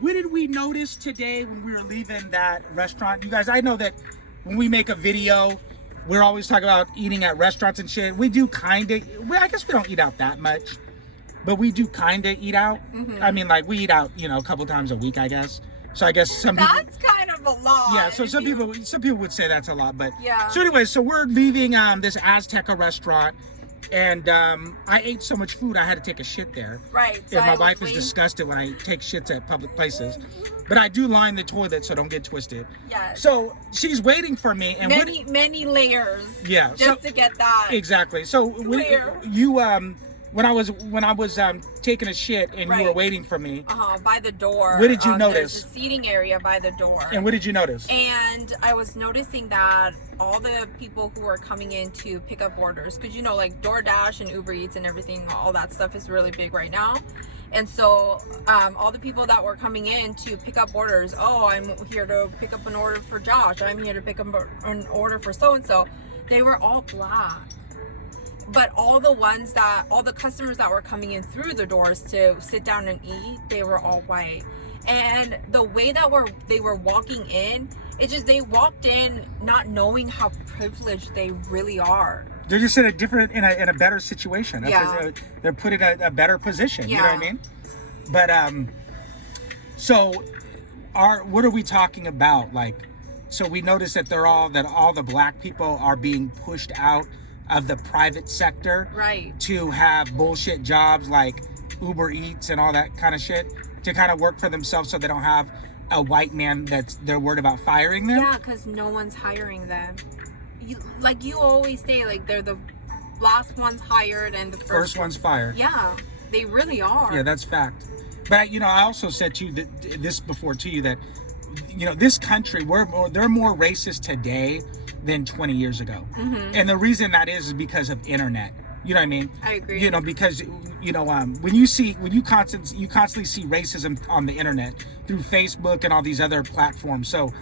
What did we notice today when we were leaving that restaurant? You guys, I know that when we make a video, we're always talking about eating at restaurants and shit. We do kind of, I guess we don't eat out that much, but we do kind of eat out. Mm-hmm. I mean, like, we eat out, a couple times a week, I guess. So I guess some people... That's kind of a lot. Yeah, so some people would say that's a lot, but... Yeah. So anyway, so we're leaving this Azteca restaurant, and I ate so much food, I had to take a shit there. Right. So and my wife is disgusted when I take shits at public places. But I do line the toilet, so don't get twisted. Yeah. So she's waiting for me, and many layers. Yeah. Just to get that. Exactly. So when I was taking a shit and you were waiting for me. By the door. What did you notice? There's a seating area by the door. And what did you notice? And I was noticing that all the people who are coming in to pick up orders, because like DoorDash and Uber Eats and everything, all that stuff is really big right now. And so all the people that were coming in to pick up orders, I'm here to pick up an order for Josh, I'm here to pick up an order for so-and-so, they were all black. But all the customers that were coming in through the doors to sit down and eat, they were all white. And the way that they were walking in, they walked in not knowing how privileged they really are. They're just in a better situation. Yeah. They're put in a better position. Yeah. You know what I mean? But so what are we talking about? Like, so we noticed that all the black people are being pushed out of the private sector, right, to have bullshit jobs like Uber Eats and all that kind of shit, to kind of work for themselves, so they don't have a white man they're worried about firing them. Yeah, because no one's hiring them. You always say, like, they're the last ones hired and the first ones fired. Yeah, they really are. Yeah, that's fact. But I also said to you this before to you that this country, they're more racist today than 20 years ago. Mm-hmm. And the reason that is because of internet. You know what I mean? I agree. Because when you constantly see racism on the internet through Facebook and all these other platforms. So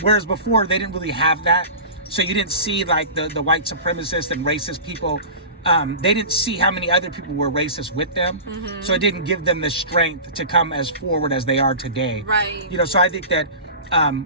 whereas before they didn't really have that, so you didn't see like the white supremacist and racist people. They didn't see how many other people were racist with them. Mm-hmm. So it didn't give them the strength to come as forward as they are today. Right. So I think that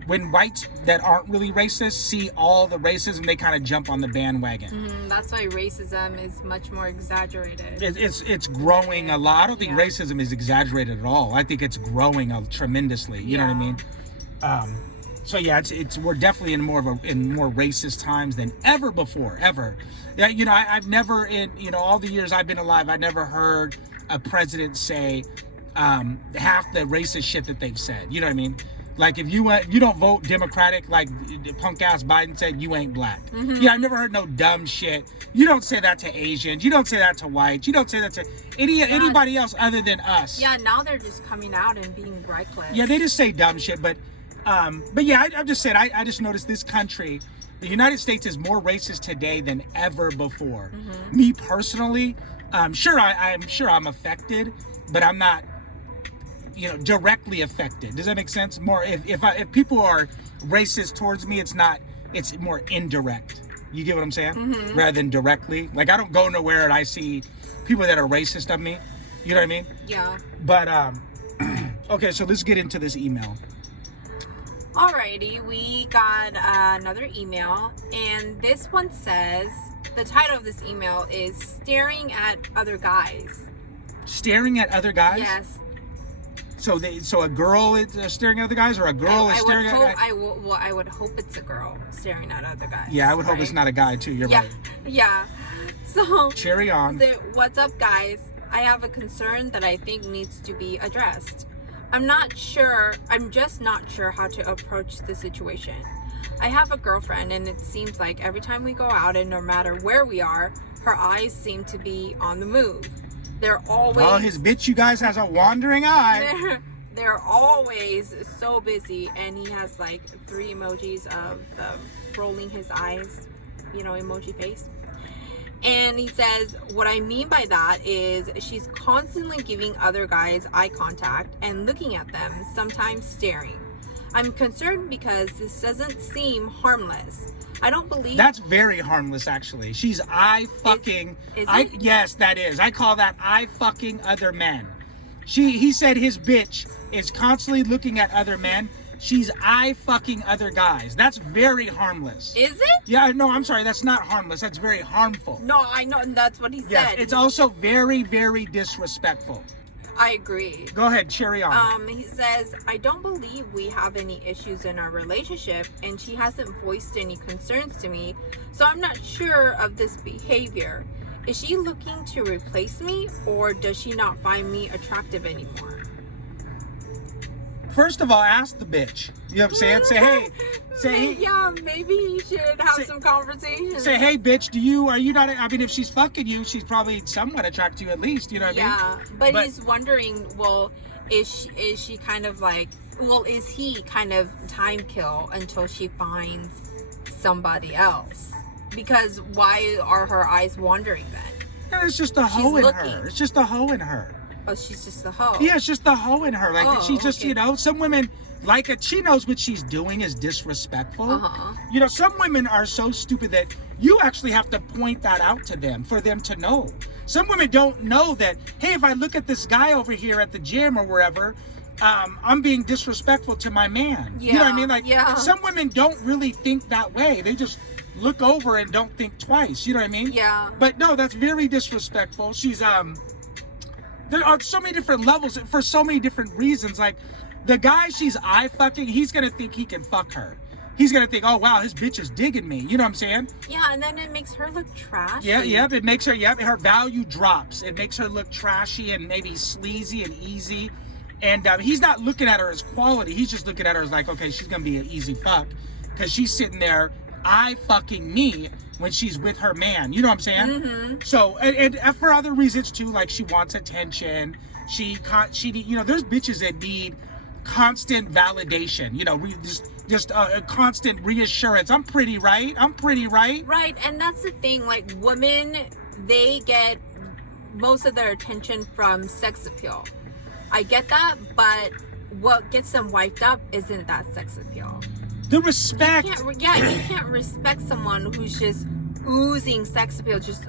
when whites that aren't really racist see all the racism, they kind of jump on the bandwagon. Mm-hmm. That's why racism is much more exaggerated. It's growing a lot. I don't think racism is exaggerated at all. I think it's growing tremendously. You know what I mean? So yeah, we're definitely in more racist times than ever before, ever. Yeah, I've never in all the years I've been alive, I never heard a president say half the racist shit that they've said. You know what I mean? Like, if you don't vote Democratic, like punk ass Biden said, you ain't black. Mm-hmm. Yeah, I've never heard no dumb shit. You don't say that to Asians. You don't say that to whites. You don't say that to anybody else other than us. Yeah, now they're just coming out and being reckless. Yeah, they just say dumb shit. But yeah, I'm just saying. I just noticed this country, the United States, is more racist today than ever before. Mm-hmm. Me personally, I'm sure I'm affected, but I'm not, directly affected. Does that make sense? More if people are racist towards me, it's more indirect. You get what I'm saying? Mm-hmm. Rather than directly. Like, I don't go nowhere and I see people that are racist of me. You know what I mean? Yeah. But okay, so let's get into this email. Alrighty, we got another email, and this one says, the title of this email is Staring at Other Guys. Staring at other guys? Yes. So a girl is staring at other guys, or a girl is staring at other guys? I would hope it's a girl staring at other guys. Yeah, I would hope it's not a guy too. You're right. Yeah. So cherry on. What's up, guys? I have a concern that I think needs to be addressed. I'm just not sure how to approach the situation. I have a girlfriend, and it seems like every time we go out, and no matter where we are, her eyes seem to be on the move. They're always... Well, his bitch, you guys, has a wandering eye. They're always so busy, and he has like 3 emojis of rolling his eyes, emoji face. And he says, what I mean by that is she's constantly giving other guys eye contact and looking at them, sometimes staring. I'm concerned because this doesn't seem harmless. I don't believe That's very harmless, actually. She's I fucking. Is I it? Yes, that is. I call that I fucking other men. He said his bitch is constantly looking at other men. She's I fucking other guys. That's very harmless. Is it? Yeah, no, I'm sorry. That's not harmless. That's very harmful. No, I know, and that's what he Yeah, said. it's also very, very disrespectful. I agree. Go ahead, cherry on. He says, I don't believe we have any issues in our relationship, and she hasn't voiced any concerns to me, so I'm not sure of this behavior. Is she looking to replace me, or does she not find me attractive anymore? First of all, ask the bitch. You know what I'm saying? Say, hey. Yeah, maybe he should have some conversation. Say, hey, bitch, are you not, I mean, if she's fucking you, she's probably somewhat attracted to you at least, you know what I mean? Yeah, but he's wondering, well, is she kind of like, well, is he kind of time kill until she finds somebody else? Because why are her eyes wandering then? Yeah, it's just a hoe in looking. her. It's just a hoe in her. Oh, she's just a hoe. Yeah, it's just the hoe in her. Like, she's just, okay. you know, some women, like it, she knows what she's doing is disrespectful. Uh-huh. You know, some women are so stupid that you actually have to point that out to them for them to know. Some women don't know that, hey, if I look at this guy over here at the gym or wherever, I'm being disrespectful to my man. Yeah, You know what I mean? Like, yeah. some women don't really think that way. They just look over and don't think twice. You know what I mean? Yeah. But no, that's very disrespectful. She's, there are so many different levels for so many different reasons. Like, the guy she's eye fucking, he's gonna think he can fuck her. He's gonna think, oh wow, his bitch is digging me. You know what I'm saying? Yeah, and then it makes her look trashy. Yeah, it makes her, her value drops. It makes her look trashy and maybe sleazy and easy. And he's not looking at her as quality. He's just looking at her as like, okay, she's gonna be an easy fuck, because she's sitting there eye fucking me when she's with her man. You know what I'm saying? Mm-hmm. So, and for other reasons too, like she wants attention. She you know, there's bitches that need constant validation. You know, just a constant reassurance. I'm pretty, right? I'm pretty, right? Right, and that's the thing. Like, women, they get most of their attention from sex appeal. I get that, but what gets them wiped up isn't that sex appeal. The respect. You can't respect someone who's just oozing sex appeal just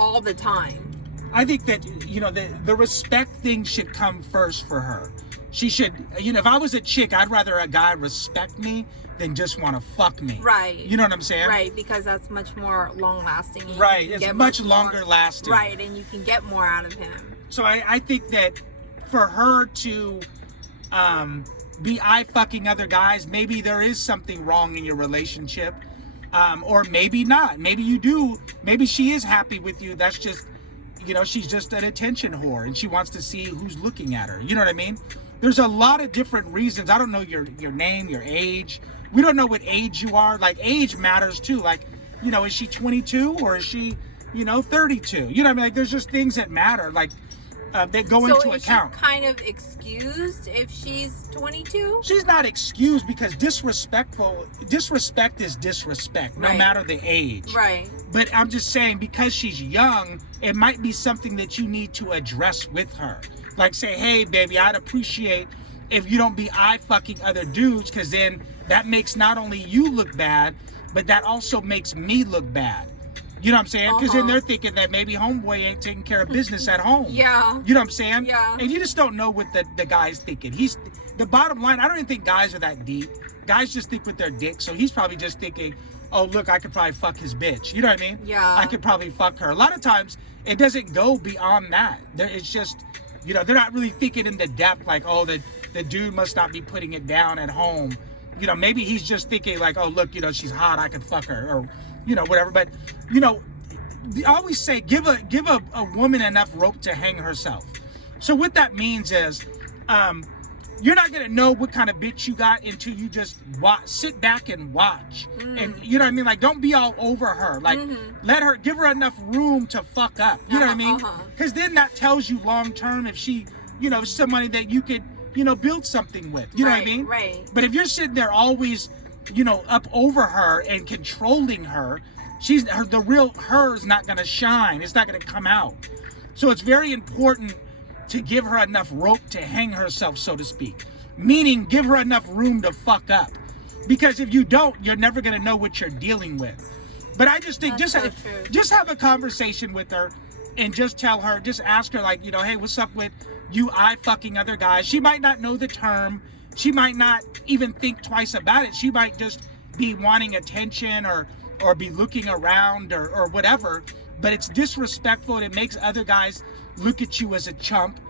all the time. I think that, you know, the respect thing should come first for her. She should, you know, if I was a chick, I'd rather a guy respect me than just want to fuck me. Right. You know what I'm saying? Right, because that's much more long lasting. Right, it's much longer lasting. Right, and you can get more out of him. So I think that for her to be eye fucking other guys, maybe there is something wrong in your relationship, or maybe not. Maybe you do. Maybe she is happy with you. That's just, you know, she's just an attention whore and she wants to see who's looking at her. You know what I mean? There's a lot of different reasons. I don't know your name, your age. We don't know what age you are. Like, age matters too. Like, you know, is she 22 or is she, you know, 32? You know what I mean? Like, there's just things that matter. Like, that go into account. So is she kind of excused if she's 22? She's not excused, because disrespect is disrespect, no matter the age. Right. But I'm just saying, because she's young, it might be something that you need to address with her. Like, say, hey, baby, I'd appreciate if you don't be eye fucking other dudes, because then that makes not only you look bad, but that also makes me look bad. You know what I'm saying? Because then they're thinking that maybe homeboy ain't taking care of business at home. Yeah. You know what I'm saying? Yeah. And you just don't know what the guy's thinking. The bottom line, I don't even think guys are that deep. Guys just think with their dick. So he's probably just thinking, oh, look, I could probably fuck his bitch. You know what I mean? Yeah. I could probably fuck her. A lot of times, it doesn't go beyond that. It's just, you know, they're not really thinking in the depth, like, oh, the dude must not be putting it down at home. You know, maybe he's just thinking like, oh, look, you know, she's hot, I could fuck her, or, you know, whatever. But, you know, I always say, give a woman enough rope to hang herself. So what that means is, you're not gonna know what kind of bitch you got until you just sit back and watch. And you know what I mean? Like, don't be all over her. Like, give her enough room to fuck up. You know what I mean? Because then that tells you long term if she, you know, somebody that you could, you know, build something with. You know what I mean? Right. But if you're sitting there always, you know, up over her and controlling her, the real her is not gonna shine. It's not gonna come out. So it's very important to give her enough rope to hang herself, so to speak. Meaning, give her enough room to fuck up. Because if you don't, you're never gonna know what you're dealing with. But I just think, just have a conversation with her, and just tell her, just ask her, like, you know, hey, what's up with you eye fucking other guys? She might not know the term. She might not even think twice about it. She might just be wanting attention or be looking around or whatever. But it's disrespectful, and it makes other guys look at you as a chump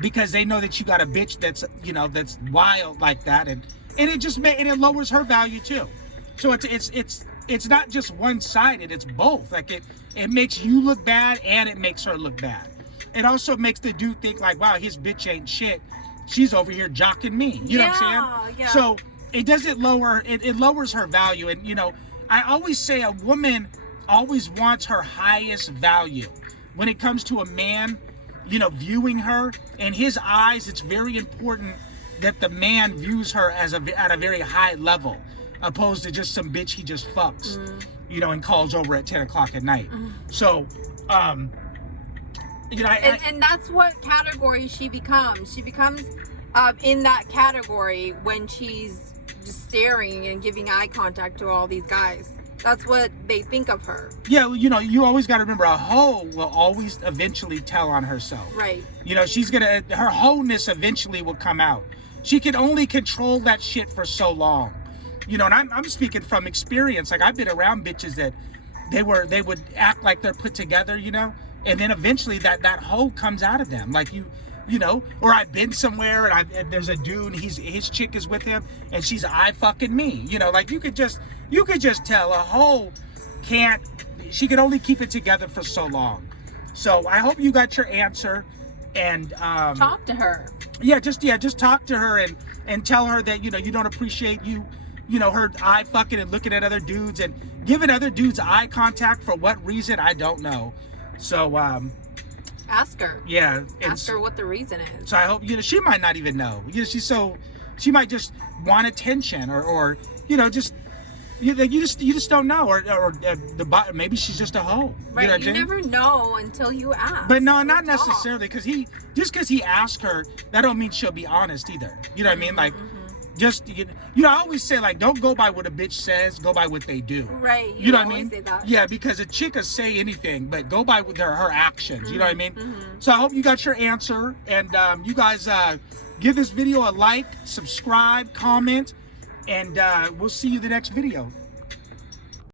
because they know that you got a bitch that's, you know, that's wild like that, and it just and it lowers her value too. So it's not just one-sided, it's both. Like it makes you look bad and it makes her look bad. It also makes the dude think like, wow, his bitch ain't shit. She's over here jocking me. You know what I'm saying? Yeah. So it doesn't lower, it lowers her value. And, you know, I always say a woman always wants her highest value. When it comes to a man, you know, viewing her, in his eyes, it's very important that the man views her as at a very high level, opposed to just some bitch he just fucks, you know, and calls over at 10 o'clock at night. So, you know, and that's what category she becomes. She becomes in that category when she's just staring and giving eye contact to all these guys. That's what they think of her. Yeah, well, you know, you always got to remember, a hoe will always eventually tell on herself. Right. You know, her wholeness eventually will come out. She can only control that shit for so long. You know, and I'm speaking from experience. Like, I've been around bitches that they would act like they're put together, you know, and then eventually that hoe comes out of them. Like, you know, or I've been somewhere and there's a dude, his chick is with him and she's eye fucking me. You know, like you could just tell a hoe she can only keep it together for so long. So I hope you got your answer, and talk to her. Yeah, just talk to her and tell her that, you know, you don't appreciate you know, her eye fucking and looking at other dudes and giving other dudes eye contact for what reason, I don't know. So ask her. Yeah. Ask her what the reason is. So I hope, you know, she might not even know. You know, she might just want attention or you know, just you just don't know, or maybe she's just a hoe. Right. You never know until you ask. But no, not necessarily, because because he asked her, that don't mean she'll be honest either. You know what I mean? Like, just, you know, I always say, like, don't go by what a bitch says, go by what they do. Right. You know what I mean? Say that. Yeah, because a chick will say anything, but go by with her actions. You know what I mean? So I hope you got your answer, and you guys give this video a like, subscribe, comment, and we'll see you the next video.